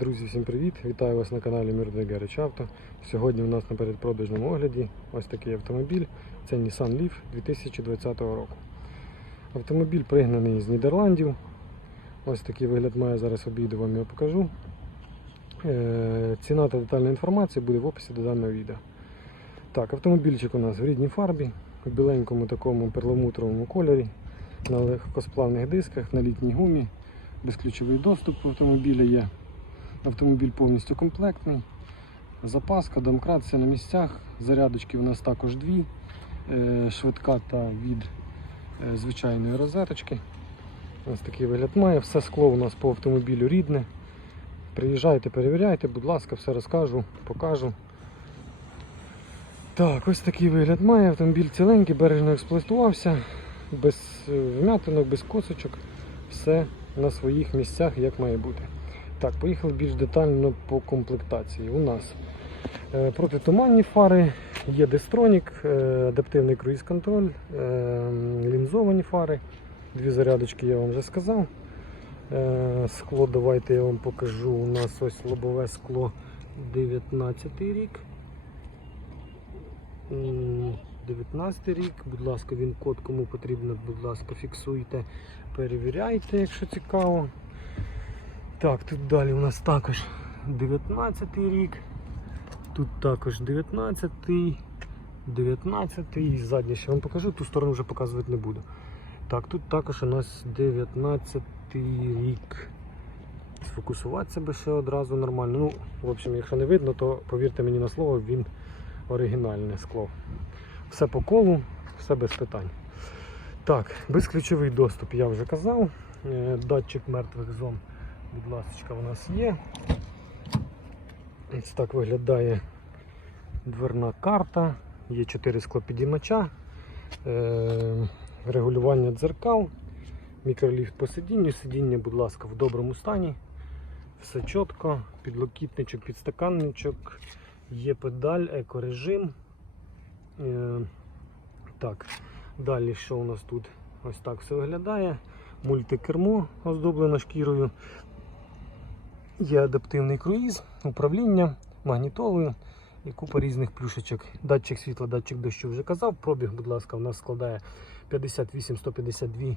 Друзі, всім привіт! Вітаю вас на каналі Мирний Гарич Авто. Сьогодні у нас на передпродажному огляді ось такий автомобіль. Це Nissan Leaf 2020 року. Автомобіль пригнаний з Нідерландів. Ось такий вигляд має зараз обійду, вам його покажу. Е, Ціна та детальна інформація буде в описі до даного відео. Так, автомобільчик у нас в рідній фарбі, в біленькому такому перламутровому кольорі, на легкосплавних дисках, на літній гумі, безключовий доступ автомобіля є. Автомобіль повністю комплектний. Запаска, домкрат, все на місцях. Зарядочки у нас також дві. е, Швидка та від е, звичайної розеточки. Ось такий вигляд має. Все скло у нас по автомобілю рідне. Приїжджайте, перевіряйте, будь ласка, все розкажу, покажу. Так, ось такий вигляд має. Автомобіль ціленький, бережно експлуатувався, без е, вмятинок, без косочок. Все на своїх місцях, як має бути. Так, поїхали більш детально по комплектації. У нас е, протитуманні фари, є дистронік, е, адаптивний круїз-контроль, е, лінзовані фари. Дві зарядочки я вам вже сказав. Скло, давайте я вам покажу. У нас ось лобове скло 19 рік. 19 рік, будь ласка, він код кому потрібно, будь ласка, фіксуйте, перевіряйте, якщо цікаво. Так, тут далі у нас також 19 рік. Тут також 19, 19 і заднє ще вам покажу, ту сторону вже показувати не буду. Так, тут також у нас 19 рік. Сфокусуватися би ще одразу нормально. Ну, в общем, якщо не видно, то повірте мені на слово, він оригінальне скло. Все по колу, все без питань. Так, безключовий доступ я вже казав. Е, Датчик мертвих зон будь ласка, у нас є. Ось так виглядає дверна карта, є 4 склопідіймача, е, регулювання дзеркал, мікроліфт по сидінню, сидіння, будь ласка, в доброму стані. Все чітко, підлокітничок, підстаканничок, є педаль, екорежим. Е, так, далі що у нас тут? Ось так все виглядає. Мультикермо оздоблено шкірою. Є адаптивний круїз, управління, магнітолою і купа різних плюшечок. Датчик світла, датчик дощу вже казав. Пробіг, будь ласка, у нас складає 58-152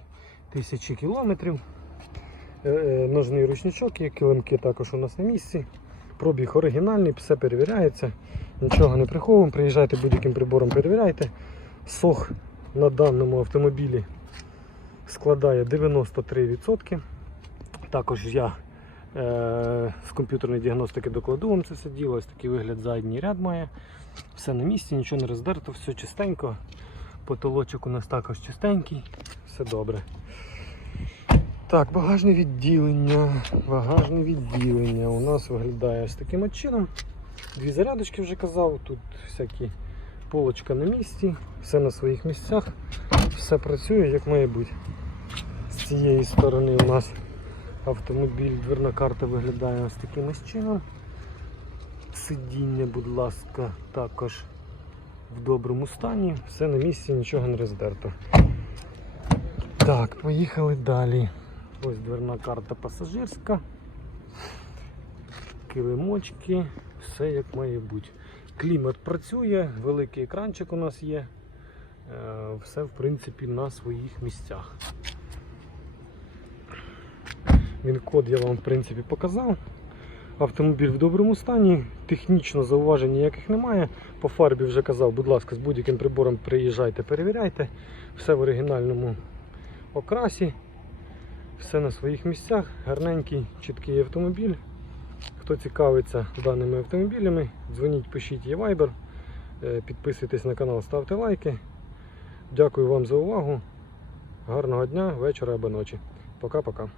тисячі кілометрів. Е, е, Ножний ручничок, є килимки також у нас на місці. Пробіг оригінальний, все перевіряється, нічого не приховуємо. Приїжджайте будь-яким прибором, перевіряйте. Сох на даному автомобілі складає 93%. Також я з комп'ютерної діагностики докладу вам це все діло. Ось такий вигляд задній ряд має. Все на місці, нічого не роздерто, все чистенько. Потолочок у нас також чистенький, все добре. Так, багажне відділення. Багажне відділення у нас виглядає ось таким чином. Дві зарядочки вже казав, тут всякі полочка на місці, все на своїх місцях, все працює як має бути. З цієї сторони у нас автомобіль, дверна карта виглядає ось таким ось чином. Сидіння, будь ласка, також в доброму стані, все на місці, нічого не роздерто. Так, поїхали далі. Ось дверна карта пасажирська. Килимочки, все як має бути. Клімат працює, великий екранчик у нас є. Е, Все в принципі на своїх місцях. Він код я вам в принципі показав. Автомобіль в доброму стані, технічно зауважень ніяких немає. По фарбі вже казав, будь ласка, з будь-яким прибором приїжджайте, перевіряйте. Все в оригінальному окрасі, все на своїх місцях, гарненький, чіткий автомобіль. Хто цікавиться даними автомобілями, дзвоніть, пишіть є Viber, Е, підписуйтесь на канал, ставте лайки. Дякую вам за увагу. Гарного дня, вечора або ночі. Пока-пока.